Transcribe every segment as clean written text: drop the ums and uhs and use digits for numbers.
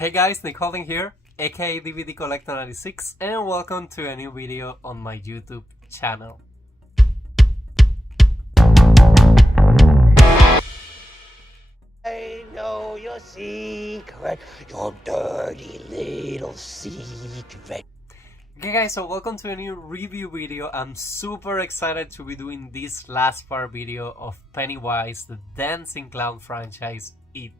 Hey guys, Nick Holding here, aka DVD Collector 96, and welcome to a new video on my YouTube channel. I know your secret, your dirty little secret. Okay guys, so welcome to a new review video. I'm super excited to be doing this last part video of Pennywise, the Dancing Clown franchise, It.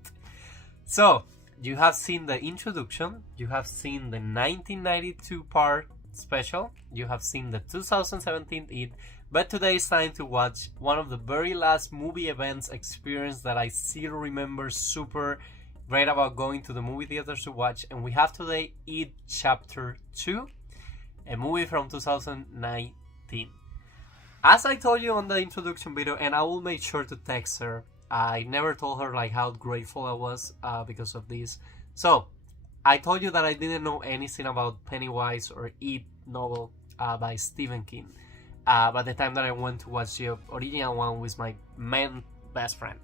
So, you have seen the introduction, you have seen the 1992 part special, you have seen the 2017 It, but today it's time to watch one of the very last movie events experience that I still remember super great about going to the movie theaters to watch, and we have today It Chapter 2, a movie from 2019. As I told you on the introduction video, and I will make sure to text her, I never told her like how grateful I was because of this. So I told you that I didn't know anything about Pennywise or It novel by Stephen King. By the time that I went to watch the original one with my man best friend.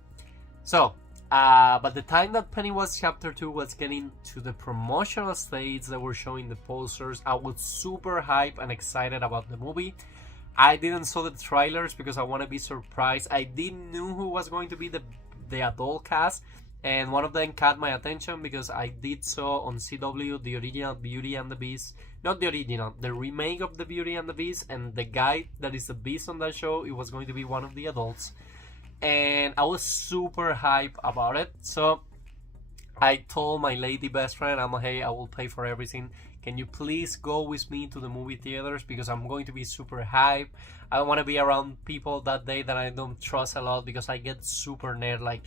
So by the time that Pennywise Chapter 2 was getting to the promotional stage that were showing the posters, I was super hyped and excited about the movie. I didn't saw the trailers because I want to be surprised. I didn't know who was going to be the adult cast, and one of them caught my attention because I did saw on CW the original Beauty and the Beast. Not the original, the remake of the Beauty and the Beast, and the guy that is the Beast on that show, it was going to be one of the adults. And I was super hyped about it. So I told my lady best friend, hey, I will pay for everything. Can you please go with me to the movie theaters because I'm going to be super hyped. I want to be around people that day that I don't trust a lot because I get super nerd. Like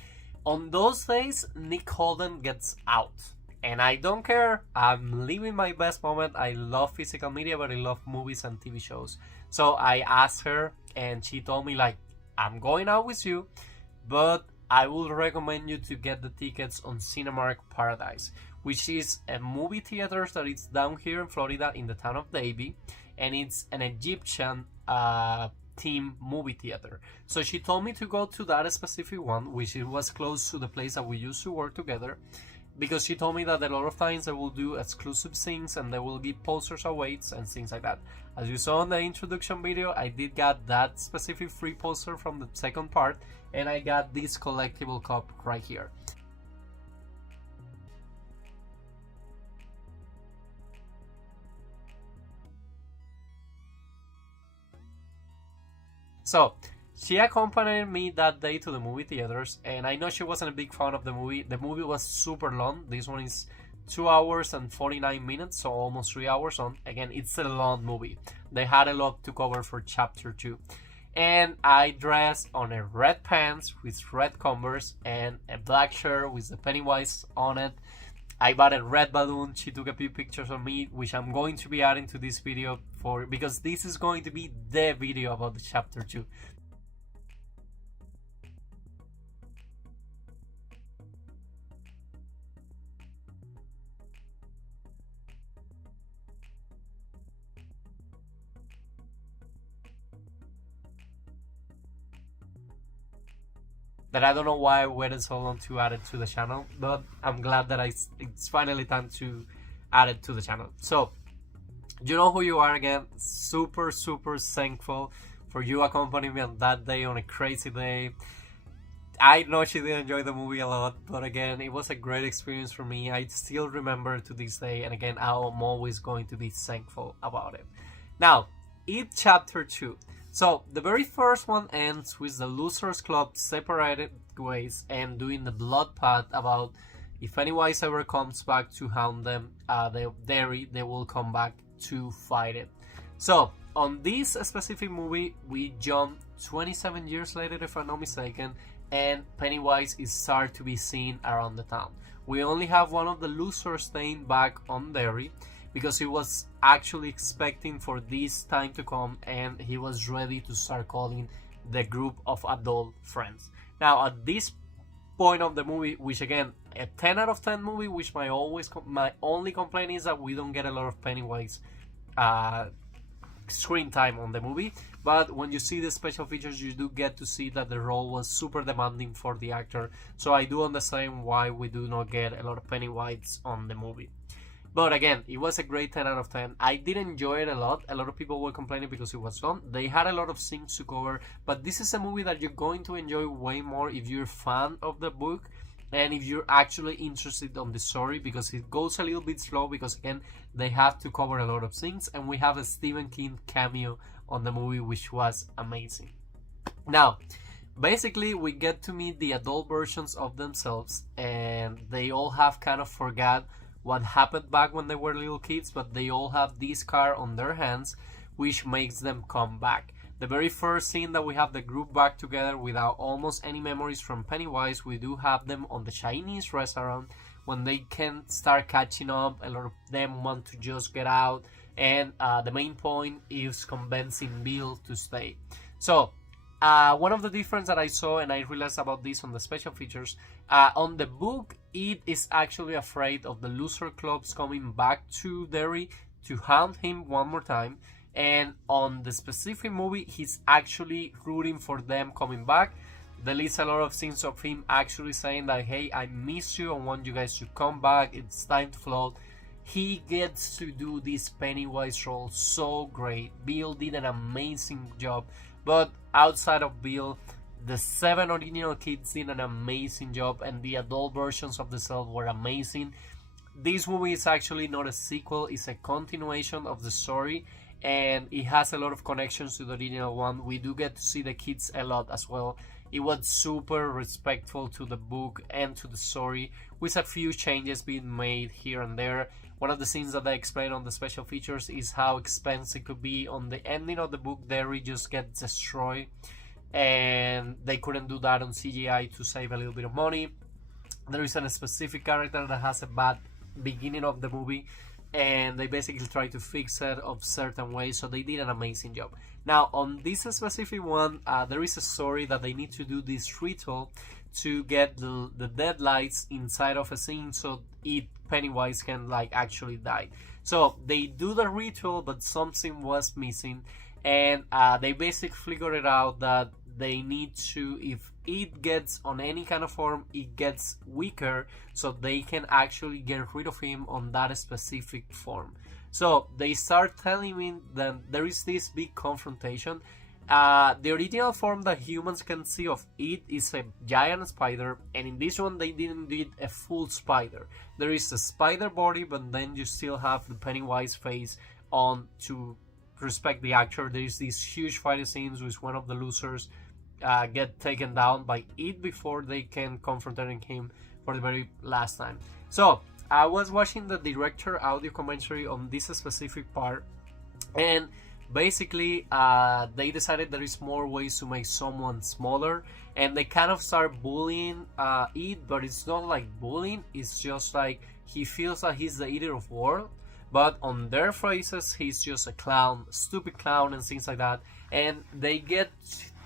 on those days, Nick Holden gets out. And I don't care. I'm living my best moment. I love physical media, but I love movies and TV shows. So I asked her and she told me like, I'm going out with you, but I would recommend you to get the tickets on Cinemark Paradise, which is a movie theater that is down here in Florida in the town of Davie, and it's an Egyptian theme movie theater. So she told me to go to that specific one, which it was close to the place that we used to work together, because she told me that a lot of times they will do exclusive things and they will give posters away and things like that. As you saw in the introduction video, I did get that specific free poster from the second part, and I got this collectible cup right here. So she accompanied me that day to the movie theaters, and I know she wasn't a big fan of the movie. The movie was super long. This one is 2 hours and 49 minutes, so almost 3 hours on. Again, it's a long movie. They had a lot to cover for Chapter 2. And I dressed on a red pants with red Converse and a black shirt with the Pennywise on it. I bought a red balloon. She took a few pictures of me, which I'm going to be adding to this video because this is going to be the video about the Chapter 2. That I don't know why I waited so long to add it to the channel, but I'm glad that it's finally time to add it to the channel. So, you know who you are again. Super thankful for you accompanying me on that day, on a crazy day. I know she did enjoy the movie a lot, but again, it was a great experience for me. I still remember to this day, and again, I'm always going to be thankful about it. Now, It Chapter 2. So, the very first one ends with the Losers Club separated ways and doing the blood pact about if Pennywise ever comes back to haunt them, they will come back to fight it. So, on this specific movie, we jump 27 years later, if I'm not mistaken, and Pennywise is started to be seen around the town. We only have one of the losers staying back on Derry, because he was actually expecting for this time to come and he was ready to start calling the group of adult friends. Now at this point of the movie, which again, a 10 out of 10 movie, which my only complaint is that we don't get a lot of Pennywise screen time on the movie, but when you see the special features, you do get to see that the role was super demanding for the actor. So I do understand why we do not get a lot of Pennywise on the movie. But again, it was a great 10 out of 10. I did enjoy it a lot. A lot of people were complaining because it was long. They had a lot of scenes to cover, but this is a movie that you're going to enjoy way more if you're a fan of the book and if you're actually interested on the story, because it goes a little bit slow because again, they have to cover a lot of things, and we have a Stephen King cameo on the movie, which was amazing. Now, basically, we get to meet the adult versions of themselves, and they all have kind of forgot what happened back when they were little kids, but they all have this scar on their hands, which makes them come back. The very first scene that we have the group back together without almost any memories from Pennywise, we do have them on the Chinese restaurant when they can start catching up. A lot of them want to just get out, and the main point is convincing Bill to stay. So one of the differences that I saw, and I realized about this on the special features, on the book, it is actually afraid of the loser clubs coming back to Derry to haunt him one more time. And on the specific movie, he's actually rooting for them coming back. There is a lot of scenes of him actually saying that, hey, I miss you, I want you guys to come back, it's time to float. He gets to do this Pennywise role so great. Bill did an amazing job. But outside of Bill, the 7 original kids did an amazing job, and the adult versions of themselves were amazing. This movie is actually not a sequel, it's a continuation of the story, and it has a lot of connections to the original one. We do get to see the kids a lot as well. It was super respectful to the book and to the story, with a few changes being made here and there. One of the scenes that I explained on the special features is how expensive it could be. On the ending of the book, Derry just gets destroyed, and they couldn't do that on CGI to save a little bit of money. There is a specific character that has a bad beginning of the movie, and they basically try to fix it of certain ways, so they did an amazing job. Now on this specific one, there is a story that they need to do this ritual to get the dead lights inside of a scene so Pennywise can like actually die. So they do the ritual, but something was missing, and they basically figured it out that they need to, if it gets on any kind of form, it gets weaker, so they can actually get rid of him on that specific form. So they start telling me that there is this big confrontation. The original form that humans can see of it is a giant spider, and in this one they didn't do a full spider. There is a spider body, but then you still have the Pennywise face on to respect the actor. There is these huge fighting scenes with one of the losers get taken down by it before they can confront him for the very last time. So I was watching the director audio commentary on this specific part, and basically they decided there is more ways to make someone smaller, and they kind of start bullying it, but it's not like bullying, it's just like he feels that he's the eater of world, but on their faces he's just a clown, stupid clown, and things like that. And they get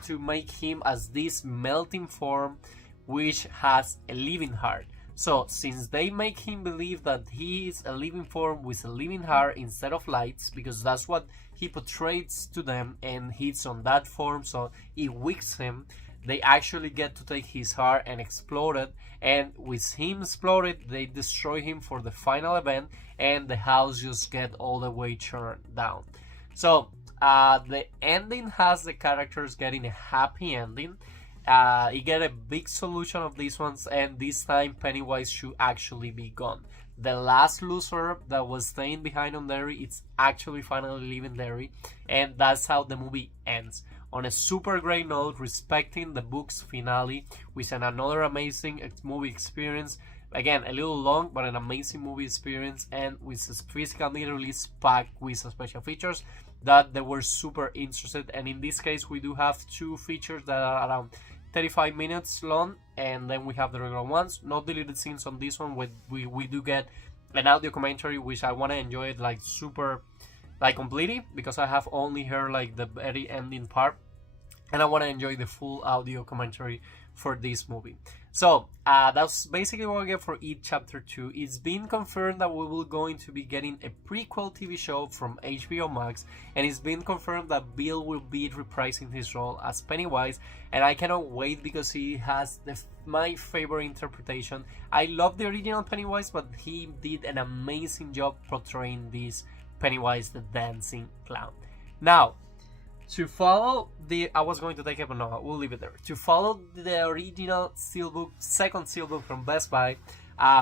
to make him as this melting form which has a living heart. So since they make him believe that he is a living form with a living heart instead of lights, because that's what he portrays to them, and he's on that form, so it weakens him, they actually get to take his heart and explode it, and with him exploded, they destroy him for the final event, and the house just get all the way turned down. So the ending has the characters getting a happy ending. You get a big solution of these ones, and this time Pennywise should actually be gone. The last loser that was staying behind on Derry, it's actually finally leaving Derry, and that's how the movie ends. On a super great note, respecting the book's finale with another amazing movie experience. Again, a little long, but an amazing movie experience, and with a physical release packed with special features that they were super interested. And in this case, we do have 2 features that are around 35 minutes long, and then we have the regular ones. No deleted scenes on this one. We do get an audio commentary, which I want to enjoy it like super, like completely, because I have only heard like the very ending part, and I want to enjoy the full audio commentary for this movie. So that's basically what we get for It Chapter 2. It's been confirmed that we will going to be getting a prequel TV show from HBO Max, and it's been confirmed that Bill will be reprising his role as Pennywise, and I cannot wait because he has my favorite interpretation. I love the original Pennywise, but he did an amazing job portraying this Pennywise the dancing clown. Now, to follow I was going to take it, but no, we'll leave it there. To follow the original SteelBook, second SteelBook from Best Buy,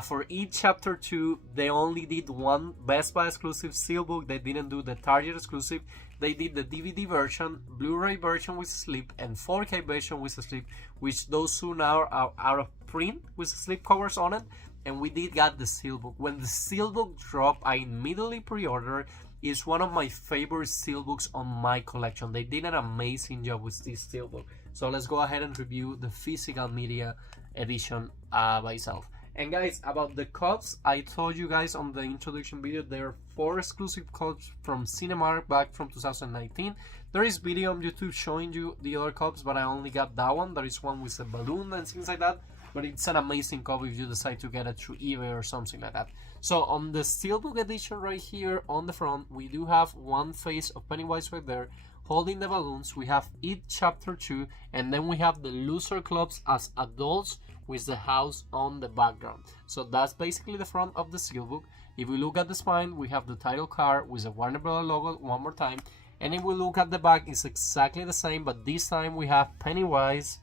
for each Chapter 2, they only did one Best Buy exclusive SteelBook. They didn't do the Target exclusive. They did the DVD version, Blu-ray version with slip, and 4K version with slip, which those two now are out of print with slip covers on it. And we did get the SteelBook. When the SteelBook dropped, I immediately pre-ordered. It's one of my favorite SteelBooks on my collection. They did an amazing job with this SteelBook. So let's go ahead and review the physical media edition by itself. And guys, about the cups, I told you guys on the introduction video, there are 4 exclusive cups from Cinemark back from 2019. There is video on YouTube showing you the other cups, but I only got that one. There is one with a balloon and things like that. But it's an amazing cup if you decide to get it through eBay or something like that. So on the SteelBook edition right here on the front, we do have one face of Pennywise right there holding the balloons. We have It Chapter 2, and then we have the loser clubs as adults with the house on the background. So that's basically the front of the SteelBook. If we look at the spine, we have the title card with the Warner Bros. Logo one more time. And if we look at the back, it's exactly the same, but this time we have Pennywise,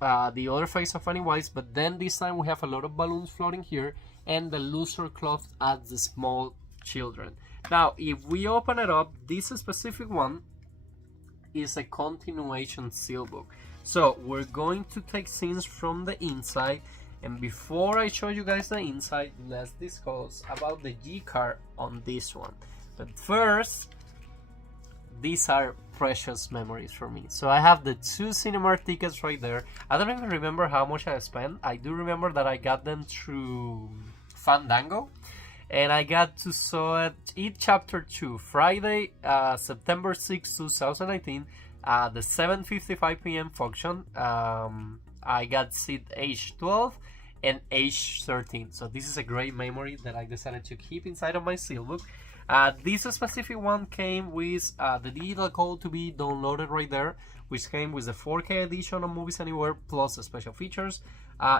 the other face of Pennywise, but then this time we have a lot of balloons floating here, and the loser clubs as the small children. Now, if we open it up, this specific one is a continuation SteelBook. So we're going to take scenes from the inside, and before I show you guys the inside, let's discuss about the G card on this one. But first, these are precious memories for me. So I have the 2 Cinemark tickets right there. I don't even remember how much I spent. I do remember that I got them through Fandango, and I got to saw It Chapter 2 Friday, September 6, 2019, the 7:55 p.m. function. I got seat age 12 and age 13. So this is a great memory that I decided to keep inside of my SteelBook. This specific one came with the digital code to be downloaded right there, which came with the 4K edition of Movies Anywhere plus the special features.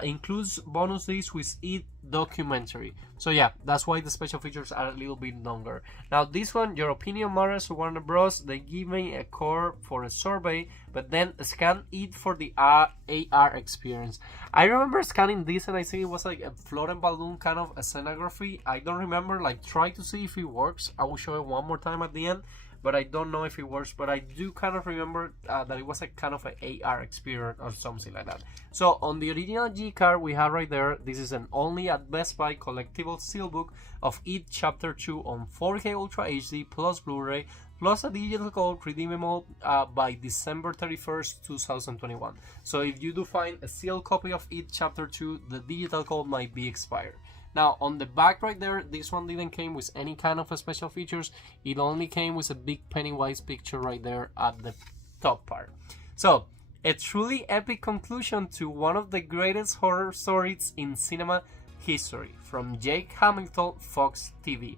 Includes bonus discs with It documentary. So yeah, that's why the special features are a little bit longer. Now this one, Your Opinion Matters, Warner Bros. They give me a core for a survey, but then scan it for the AR experience. I remember scanning this and I think it was like a floating balloon kind of a scenography. I don't remember, like try to see if it works. I will show it one more time at the end, but I don't know if it works. But I do kind of remember that it was a kind of an AR experience or something like that. So on the original G card we have right there, this is an only at Best Buy collectible SteelBook of It Chapter 2 on 4K Ultra HD plus Blu-ray plus a digital code redeemable by December 31st, 2021. So if you do find a sealed copy of It Chapter 2, the digital code might be expired. Now on the back right there, this one didn't came with any kind of special features. It only came with a big Pennywise picture right there at the top part. So a truly epic conclusion to one of the greatest horror stories in cinema history from Jake Hamilton, Fox TV.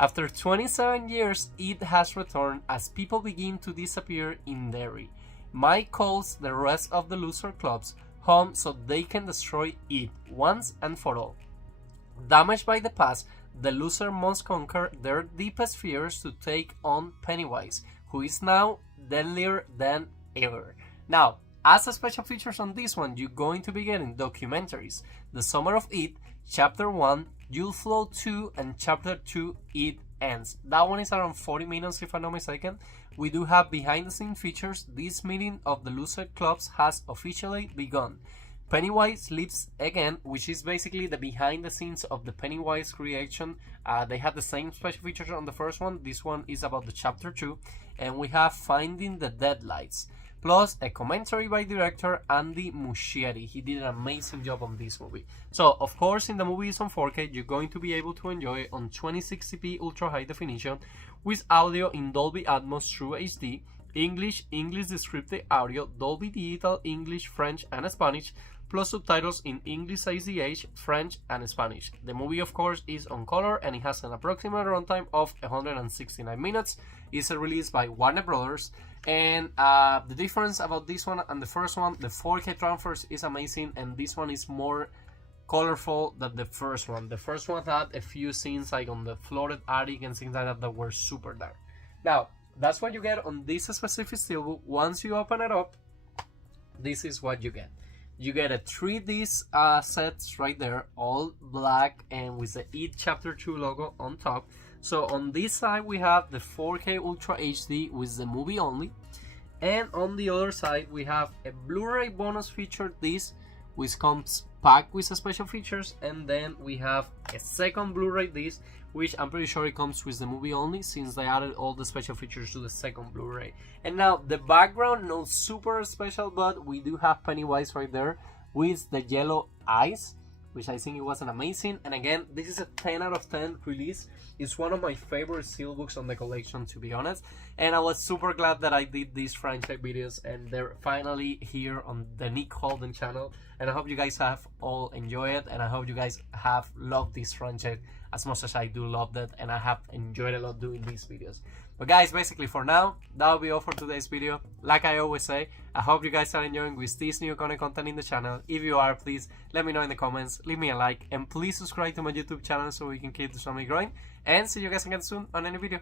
After 27 years, It has returned as people begin to disappear in Derry. Mike calls the rest of the loser clubs home so they can destroy It once and for all. Damaged by the past, the loser must conquer their deepest fears to take on Pennywise, who is now deadlier than ever. Now, as a special features on this one, you're going to be getting documentaries. The Summer of It, Chapter 1, You'll Flow 2, and Chapter 2, It Ends. That one is around 40 minutes if I'm not mistaken. We do have behind the scenes features. This meeting of the loser clubs has officially begun. Pennywise lives again, which is basically the behind the scenes of the Pennywise creation. They had the same special features on the first one. This one is about the Chapter 2. And we have Finding the Deadlights, plus a commentary by director Andy Muschietti. He did an amazing job on this movie. So, of course, in the movie is on 4K, you're going to be able to enjoy it on 2060p ultra high definition with audio in Dolby Atmos True HD, English, English descriptive audio, Dolby Digital, English, French, and Spanish, plus subtitles in English ACH, French, and Spanish. The movie, of course, is on color and it has an approximate runtime of 169 minutes. It's released by Warner Brothers. And the difference about this one and the first one, the 4K transfers is amazing, and this one is more colorful than the first one. The first one had a few scenes like on the flooded attic and things like that that were super dark. Now, that's what you get on this specific steelbook. Once you open it up, this is what you get. You get a 3D sets right there, all black and with the It Chapter 2 logo on top. So on this side we have the 4K Ultra HD with the movie only, and on the other side we have a Blu-ray bonus feature disc which comes packed with special features, and then we have a second Blu-ray disc which I'm pretty sure it comes with the movie only since they added all the special features to the second Blu-ray. And now the background, no super special, but we do have Pennywise right there with the yellow eyes, which I think it was an amazing. And again, this is a 10 out of 10 release. It's one of my favorite steelbooks on the collection, to be honest. And I was super glad that I did these franchise videos, and they're finally here on the Nick Holden channel. And I hope you guys have all enjoyed it, and I hope you guys have loved this franchise as much as I do love that, and I have enjoyed a lot doing these videos. But guys, basically for now, that'll be all for today's video. Like I always say, I hope you guys are enjoying with this new content in the channel. If you are, please let me know in the comments, leave me a like, and please subscribe to my YouTube channel so we can keep this family growing. And see you guys again soon on any video.